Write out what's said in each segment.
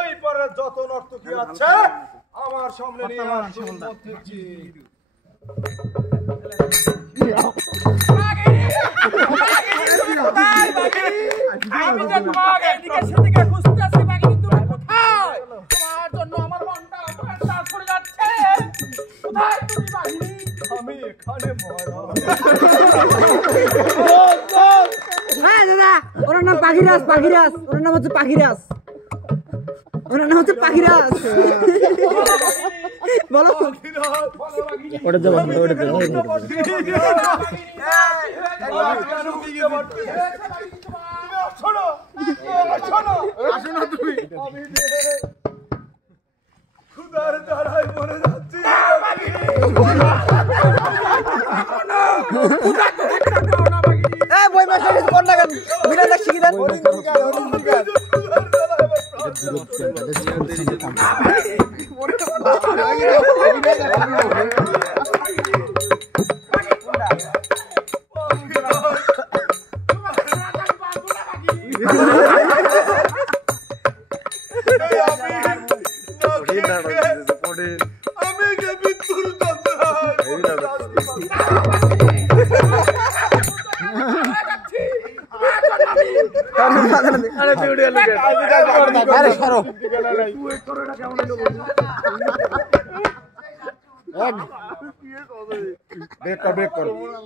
ওই পারে যত নর্তকী আছে আমার সামনে নিয়ে আসুন মন্ত্রীজি। আমি যে তোমাকে এদিকে সেদিকে খুঁজতেছি, বাগিনী তুমি কোথায়? তোমার জন্য আমার মনটা ভার করে যাচ্ছে। কোথায় তুমি বাগিনী? আমি এখানে মহারাজ। হ্যাঁ দাদা, ওর নাম পাখিরাজ। পাখিরাজ, ওর নাম হচ্ছে পাখিরাজ। ওর নাম হচ্ছে পাখিরাজ। বলো ওটা যাবো, ওটা যাবো। খুদার দ্বারাই মরে যাচ্ছি। বই মাসে কোন না কেন বিনা দেখছি কি দেন আমি যে মৃত্যুর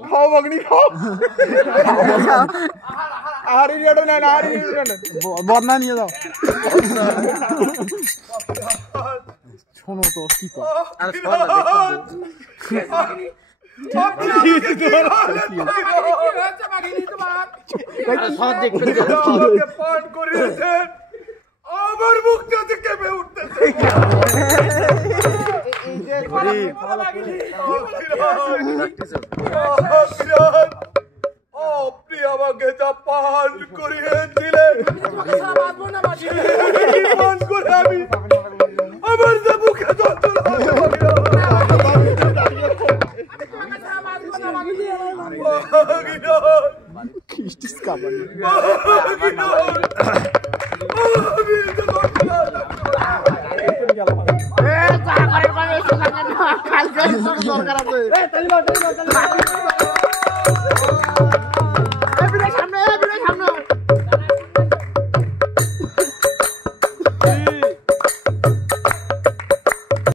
খাও বাগনি খাও। বদনা নিয়ে যাও। শোনো তো কি কর পান করিয়েছেন, আমার মুখটা থেকে কেঁপে উঠতেছে। আপনি আমাকে যা পান করিয়েছিলেন পান করে আমি আমার যে মুখে দরকার আছে।